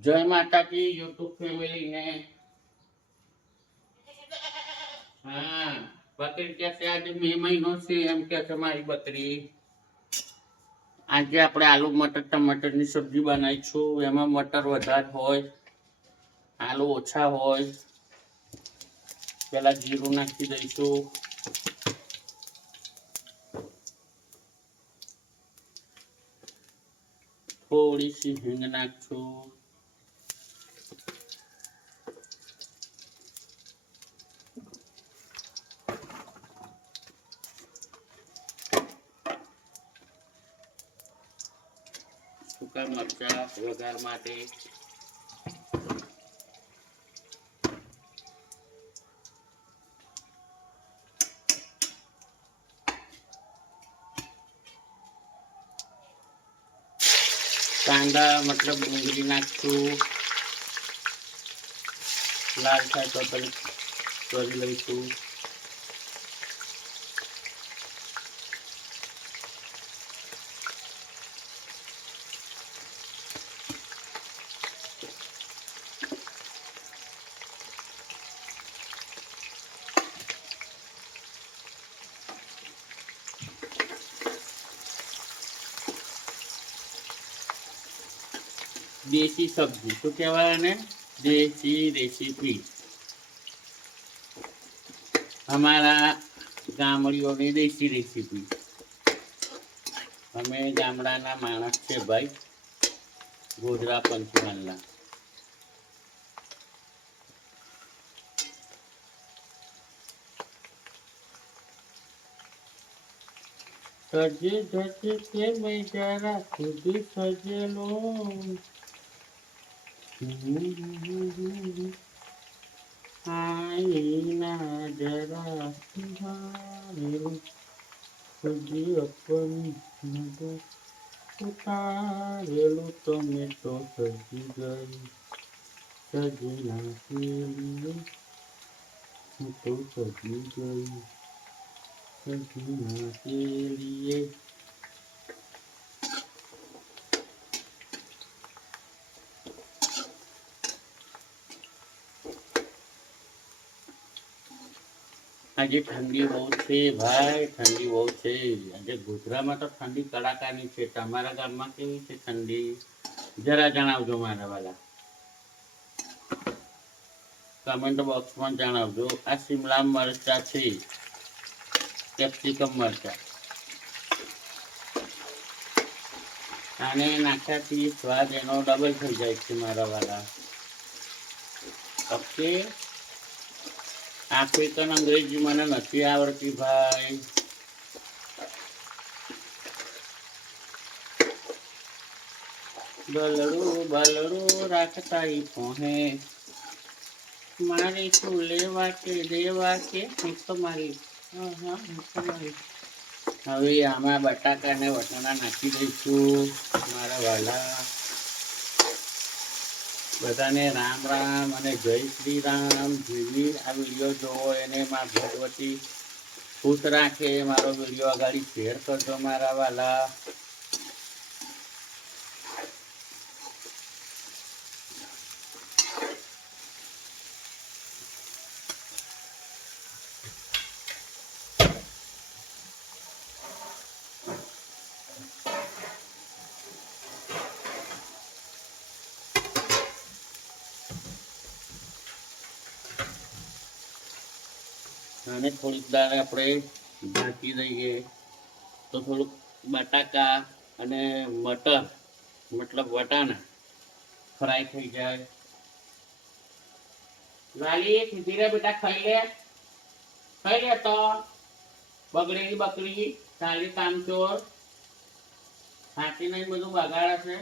જય માતાજી, યુટ્યુબ ફેમિલીને હા, બકરી કે છે, આજે મે મહિનો છે. એમ કે છે, મારી બકરી. આજે આપણે આલુ મટર, ટમાટરની સબ્જી બનાવીશું. એમાં મટર વધારે હોય, આલુ ઓછા હોય. પેલા જીરું નાખી દઈશું. થોડી સી હિંગ નાખશું. સૂકા મરચા વઘાર માટે. કાંદા મતલબ ડુંગળી નાખશું. લાલ થાય તો કરી લઈશું. દેશી સબ્જી. શું કહેવાય એને દેશી રેસીપી અમારા ગામડીઓની દેશી રેસીપી અમે ગામડાના માણસ છે ભાઈ. ગોધરા, પંચમહાલના. સજે, ધજે કે મેં જરા સુધી સજેલો. ઉતારેલું તમે તો સજી ગઈ સજી નાખેલી હું તો સજી ગઈ સજી નાખેલી આજે ઠંડી બહુ છે, ભાઈ, ઠંડી બહુ છે. આજે ગુજરાતમાં તો ઠંડી કડાકાની છે. તમારા ગામમાં કેવી છે ઠંડી? જરા જણાવજો મારા વાલા. કમેન્ટ બોક્સમાં જણાવજો. આ શિમલા મરચા છે. કેપ્સિકમ મરચા. આને નાખ્યાથી સ્વાદ એનો ડબલ થઈ જાય છે મારા વાલા. ઓકે આફ્રિકન અંગ્રેજી મને નથી આવડતી ભાઈ. બલડું બલડું રાખતા પોહે. મારી શું લેવા કે દેવા કે હું તો મારી હા હા, હું તો હવે આમાં બટાકા ને વટાણા નાખી દઈશું, મારા વાલા. બધાને રામ રામ અને જય શ્રી રામ. જેવી આ વીડિયો જોવો એને માં ભગવતી ખુશ રાખે. મારો વીડિયો આગળ શેર કરજો મારા વાલા. અને થોડીક દાળ આપણે ઢાંકી દઈએ. તો થોડુંક બટાકા અને મટર, મતલબ વટાણા ફ્રાય થઈ જાય. લાલી ખીધી રે બેટા ખાઈ લે. ખાઈ લે તો બગડેલી બકરી સાલી કામચોર. હાથી નહીં બધું બગાડે છે.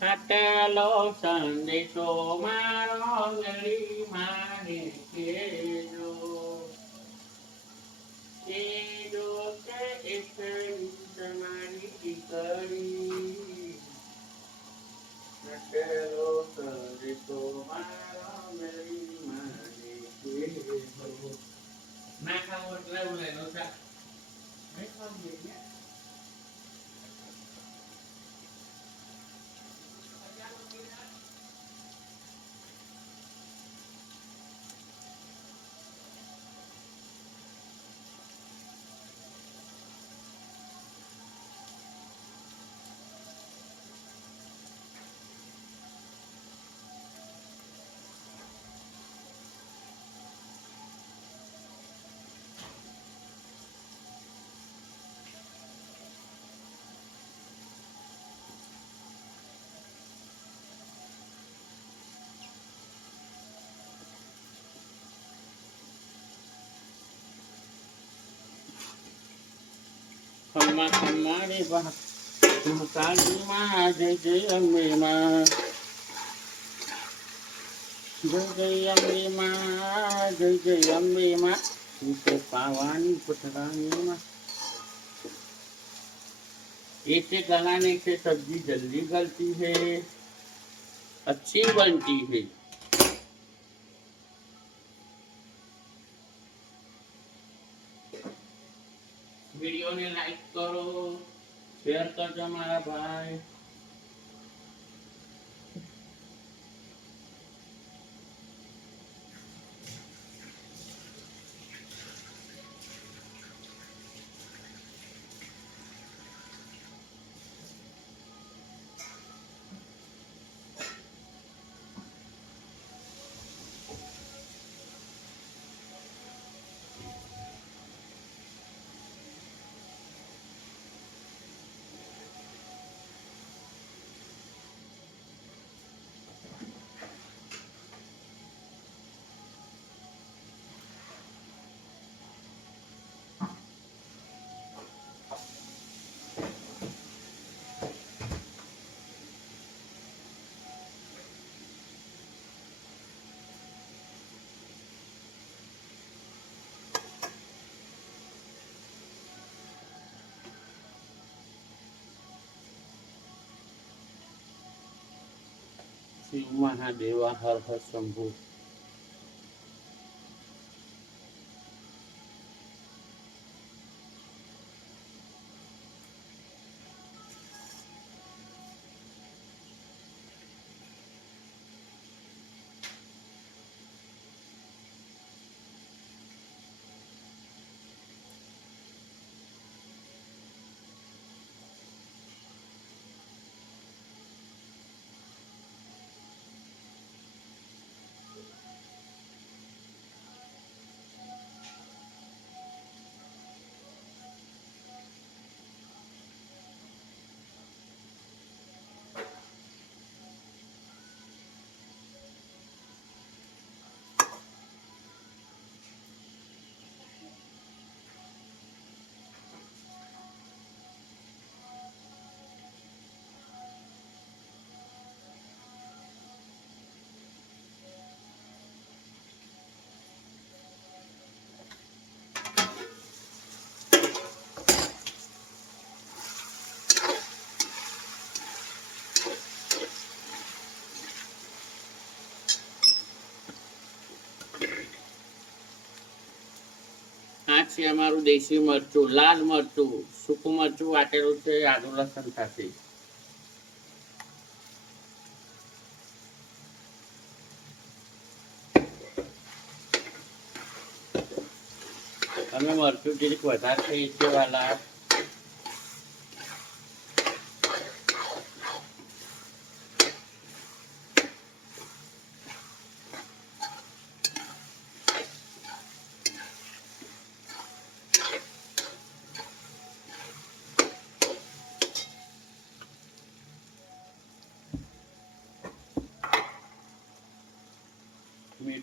ખાટેલો સંદેશો મારો ગળી માને કેજો કેજો કે એક તમારી દીકરી. ખાટેલો સંદેશો મારો ગળી માને કેજો ના ખાવું એટલે એવું લેલો છે નહીં ખાવું माँ जय जय अम्बे माँ जय जय अम्बे माँ जय जय अम्बे माँ पावानी पुतरानी माँ इसे गलाने से सब्ज़ी जल्दी गलती है अच्छी बनती है શેર કરજો શિવ મહાદેવા હર હર શંભુ છે અમારું દેશી મરચું, લાલ મરચું, સૂકું મરચું વાટેલું છે આદુ લસણ સાથે. તમે મરચું જે વધારે ખાઈએ છીએ વાલા.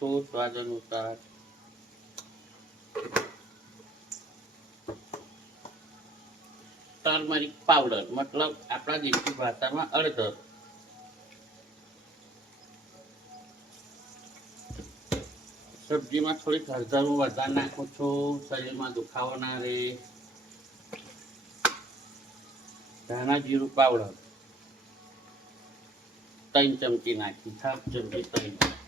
મીઠું સ્વાદ અનુસાર ટર્મરિક પાવડર મતલબ આપણા દેશી ભાષામાં અડધર સબ્જીમાં થોડીક હળદર હું વધારે નાખું છું શરીરમાં દુખાવો ના રહે ધાણા જીરું પાવડર ત્રણ ચમચી નાખી હાફ ચમચી ત્રણ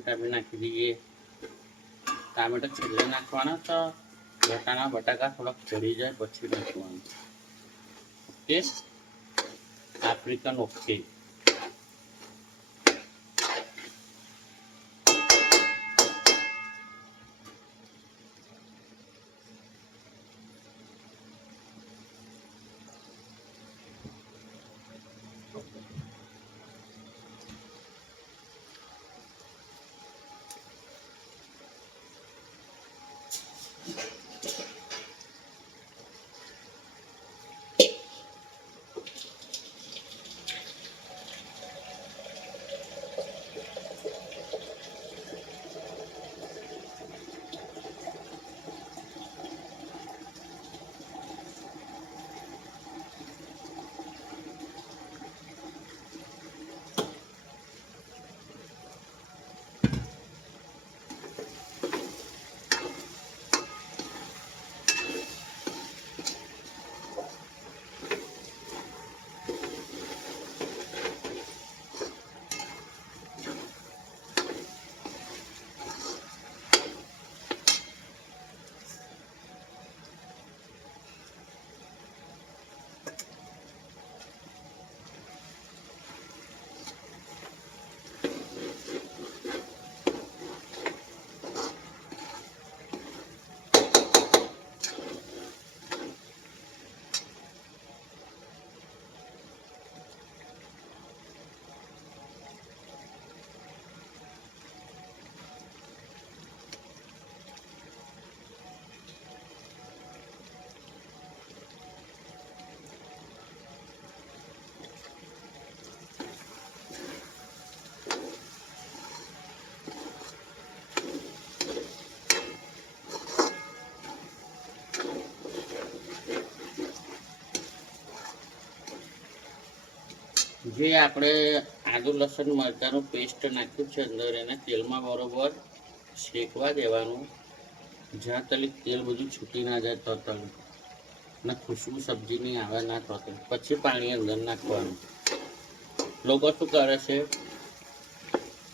ટામેટા નાખી દઈએ. ટામેટા છેલ્લે નાખવાના તો વટાણા બટાકા થોડાક ચડી જાય, પછી નાખવાનું. ઓકે? African okay. જે આપણે આદુ, લસણ, મરચાંનું પેસ્ટ નાખ્યું છે અંદર, એને તેલમાં બરોબર શેકવા દેવાનું. જ્યાં તલી તેલ બધું છૂટી ના જાય તો તલી. ને ખુશ્બુ સબ્જીની આવે ના તો. પછી પાણી અંદર નાખવાનું. લોકો શું કરે છે?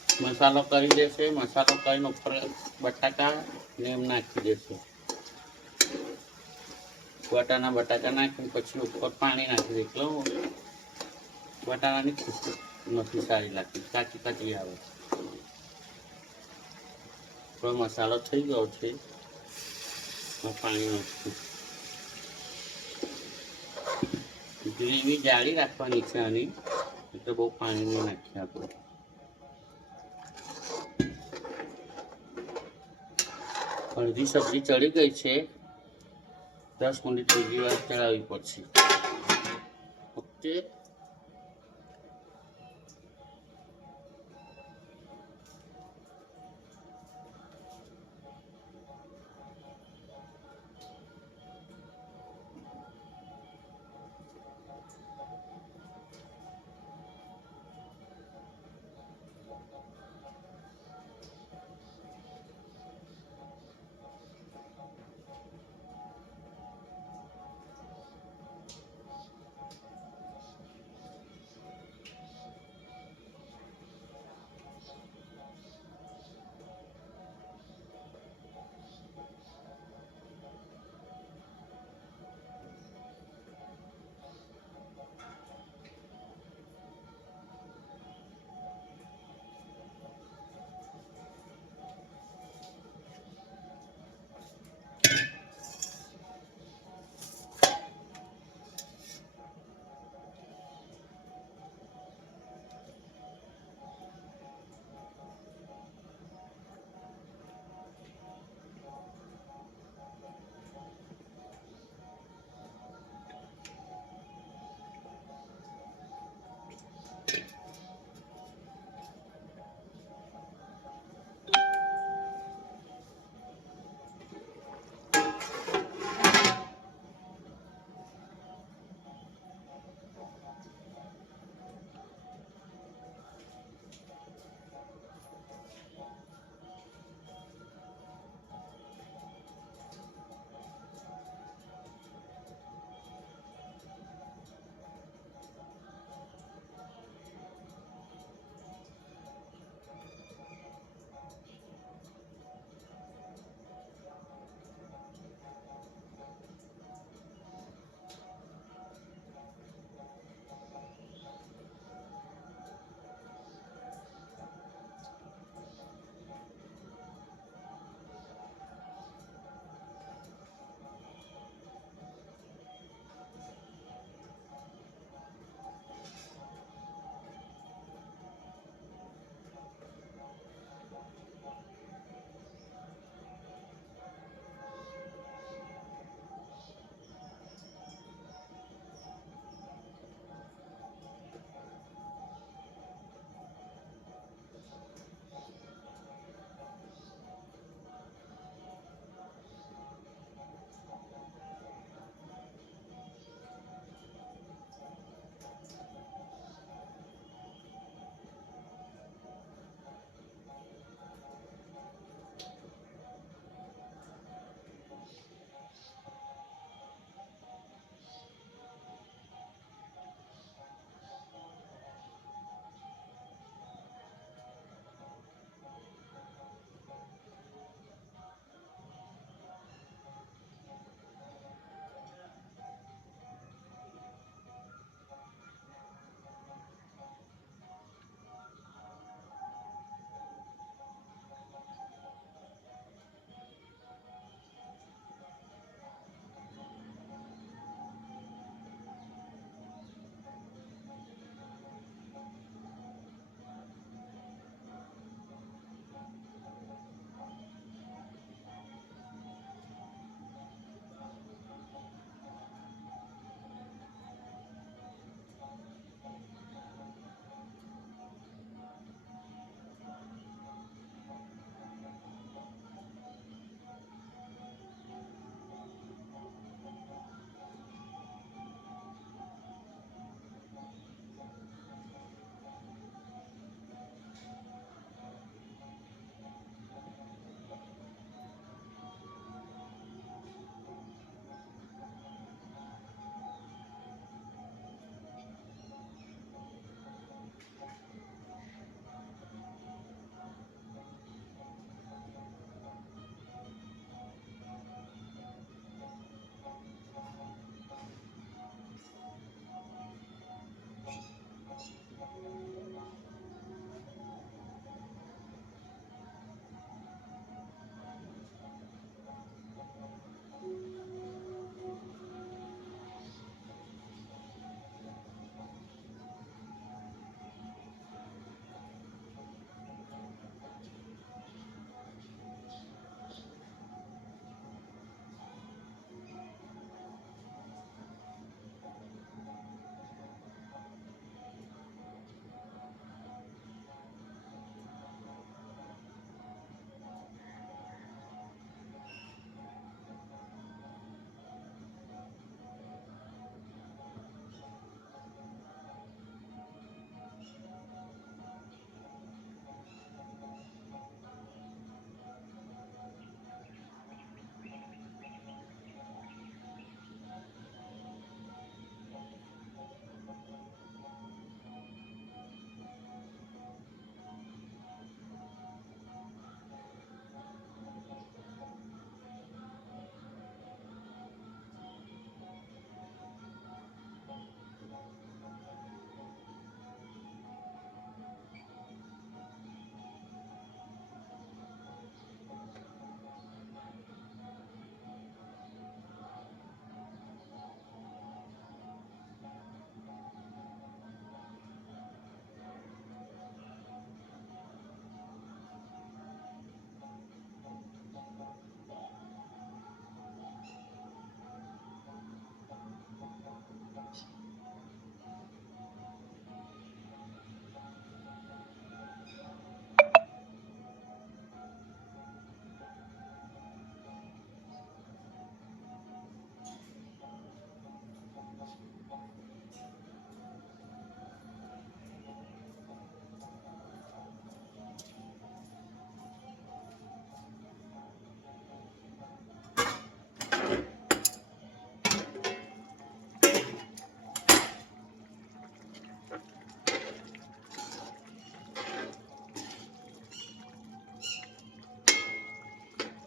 મસાલો કરી દેશે મસાલો કરીને ઉપર બટાકા ને એમ નાખી દેશે બટાના બટાકા નાખીને પછી ઉપર પાણી નાખી દે. બટાકાની ખુશ્બુ નથી, સારી લાગતી કાચી કાચી આવે. થોડો મસાલો થઈ ગયો છે પાણી નાખું ગ્રેવી જાળી રાખવાની છે આની એટલે બહુ પાણી નહીં નાખીએ આપણે. અડધી સબ્જી ચડી ગઈ છે, દસ મિનિટ બીજી વાર ચડાવવી પડશે. ઓકે.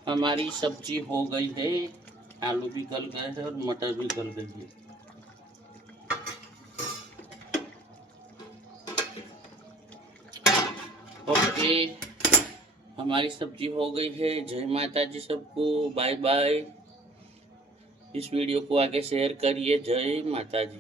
हमारी सब्ज़ी हो गई है, आलू भी गल गए हैं और मटर भी गल गई है। ओके, हमारी सब्ज़ी हो गई है। जय माता जी सबको, बाय बाय। इस वीडियो को आगे शेयर करिए। जय माता जी